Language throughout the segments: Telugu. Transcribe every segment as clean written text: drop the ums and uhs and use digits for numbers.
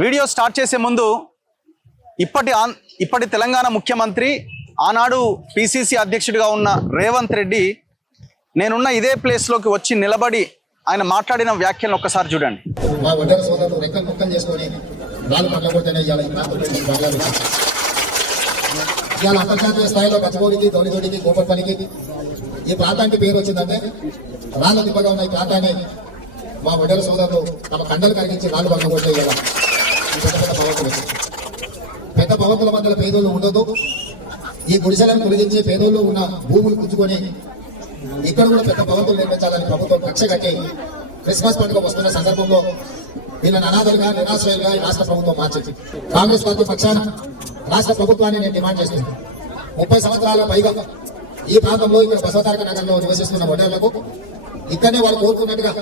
వీడియో స్టార్ట్ చేసే ముందు ఇప్పటి తెలంగాణ ముఖ్యమంత్రి ఆనాడు పిసిసి అధ్యక్షుడిగా ఉన్న రేవంత్ రెడ్డి నేనున్న ఇదే ప్లేస్లోకి వచ్చి నిలబడి ఆయన మాట్లాడిన వ్యాఖ్యలను ఒక్కసారి చూడండి. మా ఒడ్డర సోదరులు రెక్కలు ముక్కలు చేసుకొని రాళ్ళు పట్టబడితేనే ఇవాళ అంతర్జాతీయ స్థాయిలో గచ్చబోడికి దౌడిదోడికి గోపట్పల్లికి ఈ ప్రాంతానికి పేరు వచ్చిందంటే రాళ్ళ దిబ్బగా ఉన్న ఈ ప్రాంతాన్ని మా ఒడ్డర సోదరులు తమ కండలు కరిగించి రాళ్ళు పట్టబడితే ఇవాళ ఈ పెద్ద పెద్ద భవంతులు పెద్ద భవంతుల మధ్యలో పేదోళ్ళు ఉండదు. ఈ గుడిసెలను తొలగించి పేదోళ్ళు ఉన్న భూములు పుచ్చుకొని ఇక్కడ కూడా పెద్ద భవంతులు నిర్మించాలని ప్రభుత్వం కక్ష కట్టి క్రిస్మస్ పండుగ వస్తున్న సందర్భంలో వీళ్ళని అనాథలుగా నిరాశ్రయులుగా ఈ రాష్ట్ర ప్రభుత్వం మార్చింది. కాంగ్రెస్ పార్టీ పక్షాన రాష్ట్ర ప్రభుత్వాన్ని నేను డిమాండ్ చేస్తున్నాను. 30 సంవత్సరాల పైగా ఈ ప్రాంతంలో ఇక్కడ బసవతారక నగర్లో నివసిస్తున్న వడ్డర్లకు ఇక్కడనే వాళ్ళు కోరుకున్నట్టుగా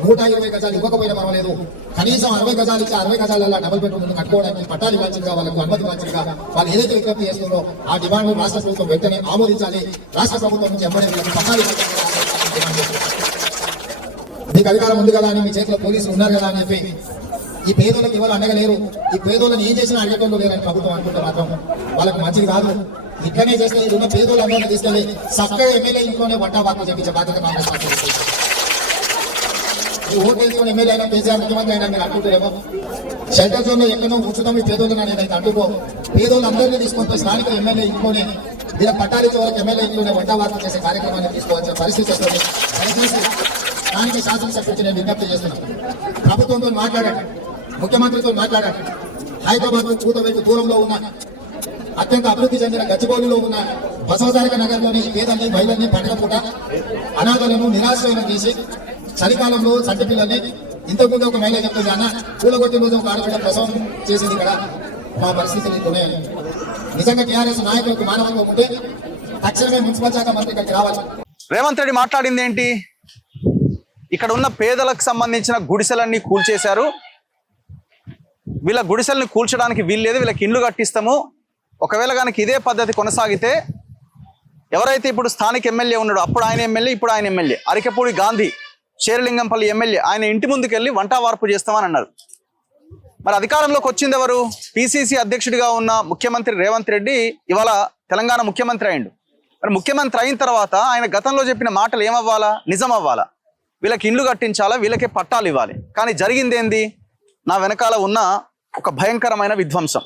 120 గజాలు ఇవ్వకపోయినా పర్వాలేదు, కనీసం 60 గజాలు ఇచ్చి 60 గజాలలో డబుల్ బెడ్రూమ్ కట్టుకోవడానికి పట్టాలు ఇవ్వాల్సిందిగా వాళ్ళకు అనుమతి ఇవ్వాల్సిందిగా వాళ్ళు ఏదైతే విజ్ఞప్తి చేస్తుందో ఆ డిమాండ్ రాష్ట్ర ప్రభుత్వం వెంటనే ఆమోదించాలి. రాష్ట్ర ప్రభుత్వం నుంచి ఎంబడే పట్టాలు మీకు అధికారం ఉంది కదా అని మీ చేతిలో పోలీసులు ఉన్నారు కదా అని చెప్పి ఈ పేదోళ్ళకి ఇవాళ అండగా లేరు, ఈ పేదోళ్ళని ఏం చేసినా అడగటంలో లేరని ప్రభుత్వం అనుకుంటే మాత్రం వాళ్ళకి మంచిది కాదు. ఇట్లనే చేస్తే ఉన్న పేదోళ్ళందరినీ తీసుకెళ్లి చక్కగా ఎమ్మెల్యే ఇంట్లోనే వంట వార్తలు చెప్పించే బాధ్యత కాంగ్రెస్ పార్టీ. ఈ ఓటు వేసుకుని ఎమ్మెల్యే అయినా కేసీఆర్ ముఖ్యమంత్రి అయినా మీరు అనుకుంటారేమో షెల్టర్ జోన్ లో ఎక్కడో ఉంచుతాం ఈ పేదోళ్ళని నేనైతే అంటుకో పేదోళ్ళందరినీ తీసుకొని స్థానిక ఎమ్మెల్యే ఇంట్లోనే వీళ్ళ పట్టాలిచ్చే వరకు ఎమ్మెల్యే ఇంట్లోనే వంట వార్తలు చేసే కార్యక్రమాన్ని తీసుకోవాల్సిన పరిస్థితి వస్తుంది. దయచేసి స్థానిక శాసనసభ్యుడికి నేను విజ్ఞప్తి చేస్తున్నాను, ప్రభుత్వంతో మాట్లాడండి, ముఖ్యమంత్రితో మాట్లాడండి. హైదరాబాద్ కూతవేటు దూరంలో ఉన్న అత్యంత అభివృద్ధి చెందిన గచ్చిబౌలిలో ఉన్న బసవతారక నగర్లోని పేదల్ని మహిళల్ని పండుగ పూట అనాథలను నిరాశ్రయం చేసి చలికాలంలో చంటి పిల్లల్ని ఇంతకుముందు ఒక మహిళ చెప్తుంది అన్న కూలగొట్టిన రోజు ఒక ఆడబిడ్డ ప్రసవం చేసింది ఇక్కడ. మా పరిస్థితులు ఉన్నాయని నిజంగా టీఆర్ఎస్ నాయకులకు మానవత్వం ఉంటే తక్షణమే మున్సిపల్ శాఖ మంత్రి ఇక్కడికి రావాలి. రేవంత్ రెడ్డి మాట్లాడింది ఏంటి? ఇక్కడ ఉన్న పేదలకు సంబంధించిన గుడిసెలన్నీ కూల్చేశారు, వీళ్ళ గుడిసెల్ని కూల్చడానికి వీల్లేదు, వీళ్ళకి ఇండ్లు కట్టిస్తాము. ఒకవేళ కనుక ఇదే పద్ధతి కొనసాగితే ఎవరైతే ఇప్పుడు స్థానిక ఎమ్మెల్యే ఉన్నాడో అప్పుడు ఆయన ఎమ్మెల్యే ఇప్పుడు ఆయన ఎమ్మెల్యే అరికెపూడి గాంధీ షేర్లింగంపల్లి ఎమ్మెల్యే ఆయన ఇంటి ముందుకు వెళ్ళి వంట వార్పు చేస్తామని అన్నారు. మరి అధికారంలోకి వచ్చింది ఎవరు? పిసిసి అధ్యక్షుడిగా ఉన్న ముఖ్యమంత్రి రేవంత్ రెడ్డి ఇవాళ తెలంగాణ ముఖ్యమంత్రి అయిండు. మరి ముఖ్యమంత్రి అయిన తర్వాత ఆయన గతంలో చెప్పిన మాటలు ఏమవ్వాలా? నిజం అవ్వాలా? వీళ్ళకి ఇండ్లు కట్టించాలా, వీళ్ళకే పట్టాలు ఇవ్వాలి. కానీ జరిగింది ఏంది? నా వెనకాల ఉన్న ఒక భయంకరమైన విధ్వంసం.